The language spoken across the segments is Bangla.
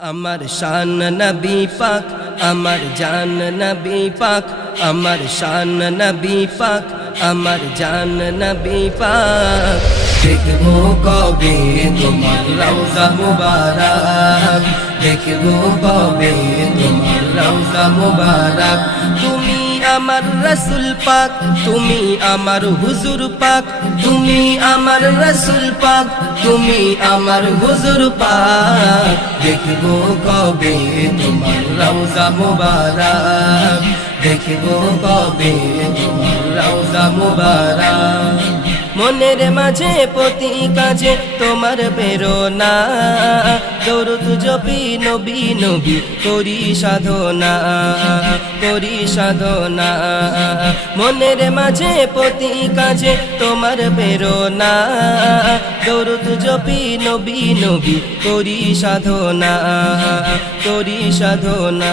আমার শান নবী পাক, আমার জান নবী পাক, আমার শান নবী পাক, আমার জান নবী পাক। দেখবো কবে তোমার রওজা মুবারক, দেখবো কবে তোমার রওজা মুবারক। তুমি আমার রসুল পাক, তুমি আমার হুজুর পাক, তুমি আমার রসুল পাক, তুমি আমার হুজুর পাক। দেখবো কবে তোমার রওজা মুবারক, দেখবো কবে তোমার রওজা মুবারক। মনের মাঝে প্রতি কাজে তোমার প্রেরণা, দরুদ জপি নবী নবী করি সাধনা, করি সাধনা। মনের মাঝে প্রতি কাজে তোমার প্রেরণা, দরুদ জপি নবী নবী করি সাধনা, করি সাধনা।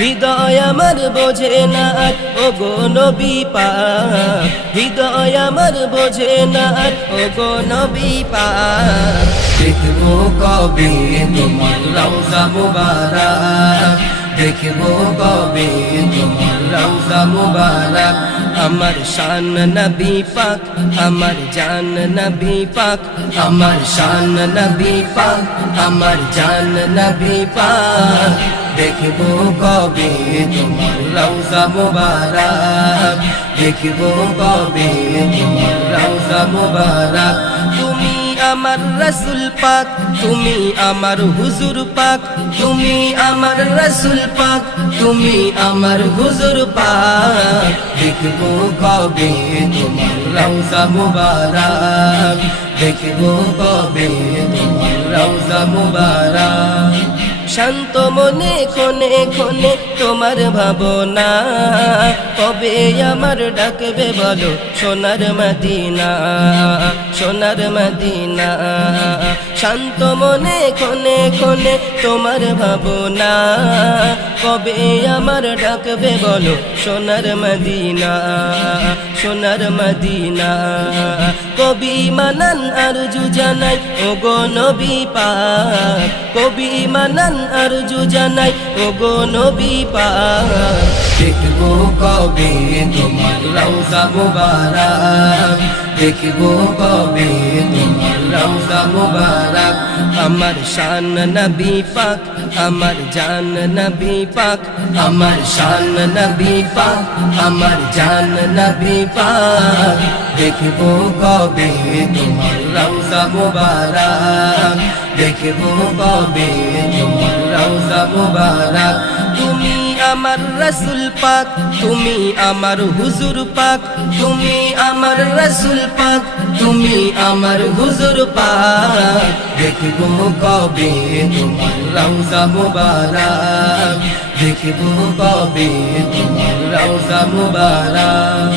হৃদয় আমার বোঝে না ওগো নবী পাক, হৃদয় আমার বোঝে না ওগো নবী পাক। দেখবো কবে তোমার রওজা মুবারক, দেখবো কবে তোমার রওজা মুবারক। আমার শান নবী পাক, আমার জান নবী পাক, আমার শান নবী পাক, আমার জান নবী পাক। দেখবো কবে তোমার রওজা মুবারক, দেখবো কবে তোমার রওজা মুবারক। তুমি আমার রসুল পাক, তুমি আমার হুজুর পাক, তুমি আমার রসুল পাক, তুমি আমার হুজুর পাক। দেখবো কবে তোমার রওজা মুবারক, দেখবো কবে তোমার রওজা মুবারক। শান্ত মনে ক্ষণে ক্ষণে তোমার ভাবনা, কবে আমার ডাকবে বলো সোনার মদিনা, সোনার মদিনা। শান্ত মনে ক্ষণে ক্ষণে তোমার ভাবনা, কবে আমার ডাকবে বলো সোনার মদিনা, সোনার মদিনা। কবি মানান আরজু জানাই ওগো নবী পাক, কবি মানান আরজু জানাই ওগো নবী পাক। দেখবো কবে তোমার রওজা মুবারক, দেখবো কবে তোমার রওজা মুবারক। আমার শান নবী পাক, আমার জান নবী পাক, আমার শান নবী পাক, আমার জান নবী পাক। দেখবো কবে তোমার রওজা মুবারক, দেখবো কবে তোমার রওজা মুবারক। তুমি আমার রসুল পাক, তুমি আমার হুজুর পাক, তুমি আমার রসুল পাক, তুমি আমার হুজুর পাক। দেখবো কবে তোমার রওজা মুবারক, দেখবো কবে তোমার রওজা মুবারক।